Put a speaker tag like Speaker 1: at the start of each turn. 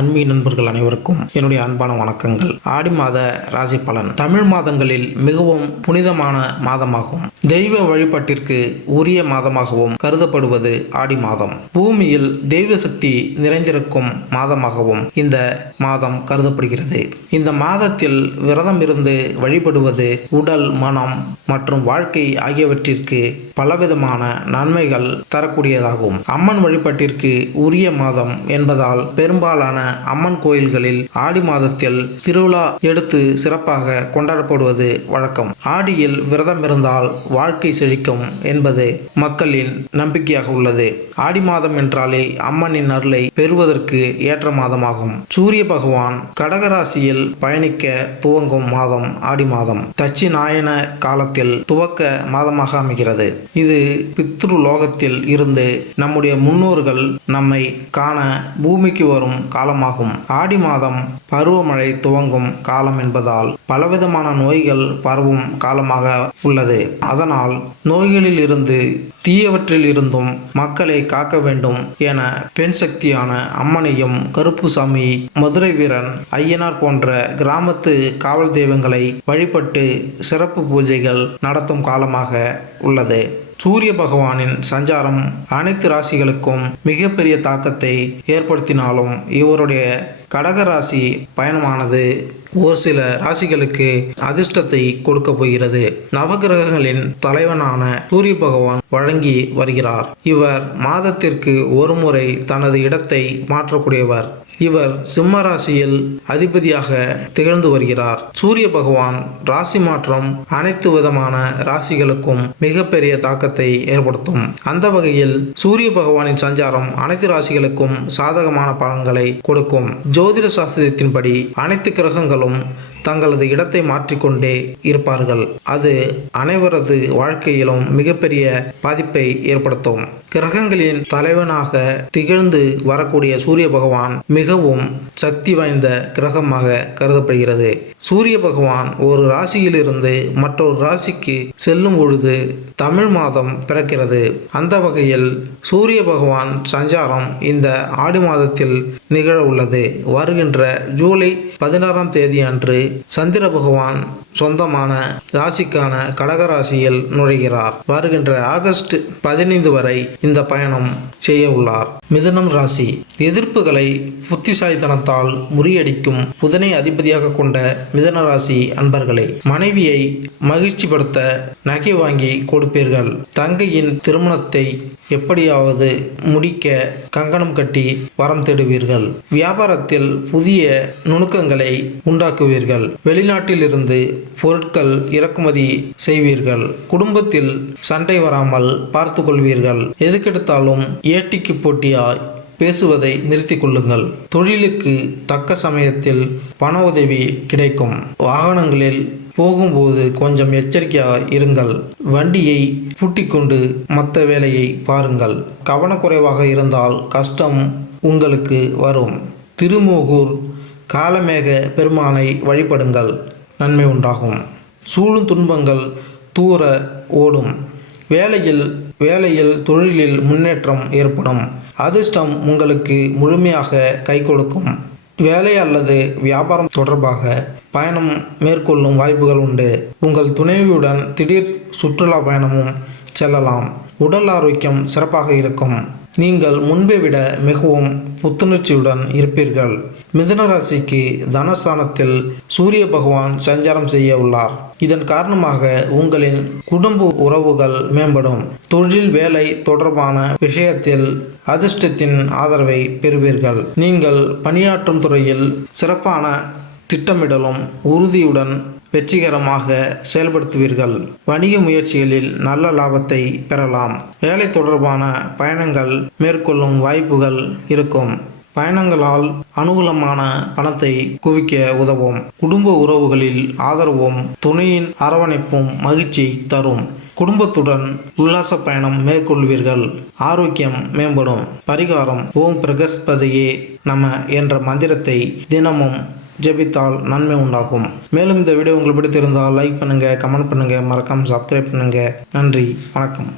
Speaker 1: அன்பின் நண்பர்கள் அனைவருக்கும் என்னுடைய அன்பான வணக்கங்கள். ஆடி மாத ராசி பலன். தமிழ் மாதங்களில் மிகவும் புனிதமான மாதமாகும். தெய்வ வழிபாட்டிற்கு உரிய மாதமாகவும் கருதப்படுவது ஆடி மாதம். பூமியில் தெய்வ சக்தி நிறைந்திருக்கும் மாதமாகவும் இந்த மாதம் கருதப்படுகிறது. இந்த மாதத்தில் விரதம் இருந்து வழிபடுவது உடல் மனம் மற்றும் வாழ்க்கை ஆகியவற்றிற்கு பலவிதமான நன்மைகள் தரக்கூடியதாகும். அம்மன் வழிபாட்டிற்கு உரிய மாதம் என்பதால் பெரும்பாலான அம்மன் கோயில்களில் ஆடி மாதத்தில் திருவிழா எடுத்து சிறப்பாக கொண்டாடப்படுவது வழக்கம். ஆடியில் விரதம் இருந்தால் வாழ்க்கை செழிக்கும் என்பது மக்களின் நம்பிக்கையாக உள்ளது. ஆடி மாதம் என்றாலே அம்மனின் அருளை பெறுவதற்கு ஏற்ற மாதமாகும். சூரிய பகவான் கடகராசியில் பயணிக்க துவங்கும் மாதம் ஆடி மாதம். தட்சிணாயன காலத்தில் துவக்க மாதமாக அமைகிறது. இது பித்ரு லோகத்தில் இருந்து நம்முடைய முன்னோர்கள் நம்மை காண பூமிக்கு வரும் காலம் காலமாகும். ஆடி மாதம் பருவமழை துவங்கும் காலம் என்பதால் பலவிதமான நோய்கள் பரவும் காலமாக உள்ளது. அதனால் நோய்களில் இருந்து தீயவற்றில் இருந்தும் மக்களை காக்க வேண்டும் என பெண் சக்தியான அம்மனையும் கருப்புசாமி மதுரை வீரன் ஐயனார் போன்ற கிராமத்து காவல் தெய்வங்களை வழிபட்டு சிறப்பு பூஜைகள் நடத்தும் காலமாக உள்ளது. சூரிய பகவானின் சஞ்சாரம் அனைத்து ராசிகளுக்கும் மிகப்பெரிய தாக்கத்தை ஏற்படுத்தினாலும் இவருடைய கடக ராசி பயணமானது ஒரு சில ராசிகளுக்கு அதிர்ஷ்டத்தை கொடுக்க போகிறது. நவகிரகங்களின் தலைவனான சூரிய பகவான் வழங்கி வருகிறார். இவர் மாதத்திற்கு ஒரு முறை தனது இடத்தை மாற்றக்கூடியவர். இவர் சிம்ம ராசியில் அதிபதியாக திகழ்ந்து வருகிறார். சூரிய பகவான் ராசி மாற்றம் அனைத்து விதமான ராசிகளுக்கும் மிகப்பெரிய தாக்கத்தை ஏற்படுத்தும். அந்த வகையில் சூரிய பகவானின் சஞ்சாரம் அனைத்து ராசிகளுக்கும் சாதகமான பலன்களை கொடுக்கும். ஜோதிட சாஸ்திரத்தின்படி அனைத்து கிரகங்களும் தங்களது இடத்தை மாற்றிக்கொண்டே இருப்பார்கள். அது அனைவரது வாழ்க்கையிலும் மிகப்பெரிய பாதிப்பை ஏற்படுத்தும். கிரகங்களின் தலைவனாக திகழ்ந்து வரக்கூடிய சூரிய பகவான் மிகவும் சக்தி வாய்ந்த கிரகமாக கருதப்படுகிறது. சூரிய பகவான் ஒரு ராசியிலிருந்து மற்றொரு ராசிக்கு செல்லும் பொழுது தமிழ் மாதம் பிறக்கிறது. அந்த வகையில் சூரிய பகவான் சஞ்சாரம் இந்த ஆடி மாதத்தில் நிகழ உள்ளது. வருகின்ற ஜூலை பதினாறாம் தேதி அன்று சந்திர பகவான் சொந்தமான ராசிக்கான கடகராசியில் நுழைகிறார். வருகின்ற ஆகஸ்ட் பதினைந்து வரை இந்த பயணம் செய்ய உள்ளார். மிதுனம் ராசி. எதிர்ப்புகளை புத்திசாலித்தனத்தால் முறியடிக்கும் புதனை அதிபதியாக கொண்ட மிதன ராசி அன்பர்களே மனைவியை மகிழ்ச்சிப்படுத்த நகை வாங்கி கொடுப்பீர்கள். தங்கையின் திருமணத்தை எப்படியாவது முடிக்க கங்கணம் கட்டி வரம் தேடுவீர்கள். வியாபாரத்தில் புதிய நுணுக்கங்களை உண்டாக்குவீர்கள். வெளிநாட்டிலிருந்து பொருட்கள் இறக்குமதி செய்வீர்கள். குடும்பத்தில் சண்டை வராமல் பார்த்து கொள்வீர்கள் எதுக்கெடுத்தாலும் ஏட்டிக்கு போட்டியாய் பேசுவதை நிறுத்தி கொள்ளுங்கள் தொழிலுக்கு தக்க சமயத்தில் பண உதவி கிடைக்கும். வாகனங்களில் போகும்போது கொஞ்சம் எச்சரிக்கையாக இருங்கள். வண்டியை பூட்டிக்கொண்டு மற்ற வேலையை பாருங்கள். கவனக்குறைவாக இருந்தால் கஷ்டம் உங்களுக்கு வரும். திருமோகூர் காலமேக பெருமானை வழிபடுங்கள். நன்மை உண்டாகும். சூழும் துன்பங்கள் தூர ஓடும். வேலையில் வேலையில் தொழிலில் முன்னேற்றம் ஏற்படும். அதிர்ஷ்டம் உங்களுக்கு முழுமையாக கை கொடுக்கும். வேலை அல்லது வியாபாரம் தொடர்பாக பயணம் மேற்கொள்ளும் வாய்ப்புகள் உண்டு. உங்கள் துணைவியுடன் திடீர் சுற்றுலா பயணமும் செல்லலாம். உடல் ஆரோக்கியம் சிறப்பாக இருக்கும். நீங்கள் முன்பை விட மிகவும் புத்துணர்ச்சியுடன் இருப்பீர்கள். மிதுன ராசிக்கு தனஸ்தானத்தில் சூரிய பகவான் சஞ்சாரம் செய்ய உள்ளார். இதன் காரணமாக உங்களின் குடும்ப உறவுகள் மேம்படும். தொழில் வேலை தொடர்பான விஷயத்தில் அதிர்ஷ்டத்தின் ஆதரவை பெறுவீர்கள். நீங்கள் பணியாற்றும் துறையில் சிறப்பான திட்டமிடலும் உறுதியுடன் வெற்றிகரமாக செயல்படுத்துவீர்கள். வணிக முயற்சிகளில் நல்ல லாபத்தை பெறலாம். வேலை தொடர்பான பயணங்கள் மேற்கொள்ளும் வாய்ப்புகள் இருக்கும். பயணங்களால் அனுகூலமான பணத்தை குவிக்க உதவும். குடும்ப உறவுகளில் ஆதரவும் துணையின் அரவணைப்பும் மகிழ்ச்சி தரும். குடும்பத்துடன் உல்லாச பயணம் மேற்கொள்வீர்கள். ஆரோக்கியம் மேம்படும். பரிகாரம் ஓம் பிரகஸ்பதியே நம என்ற மந்திரத்தை தினமும் ஜெபித்தால் நன்மை உண்டாகும். மேலும் இந்த வீடியோ உங்களுக்கு பிடித்திருந்தால் லைக் பண்ணுங்கள் கமெண்ட் பண்ணுங்கள் மறக்காமல் சப்ஸ்கிரைப் பண்ணுங்கள் நன்றி வணக்கம்.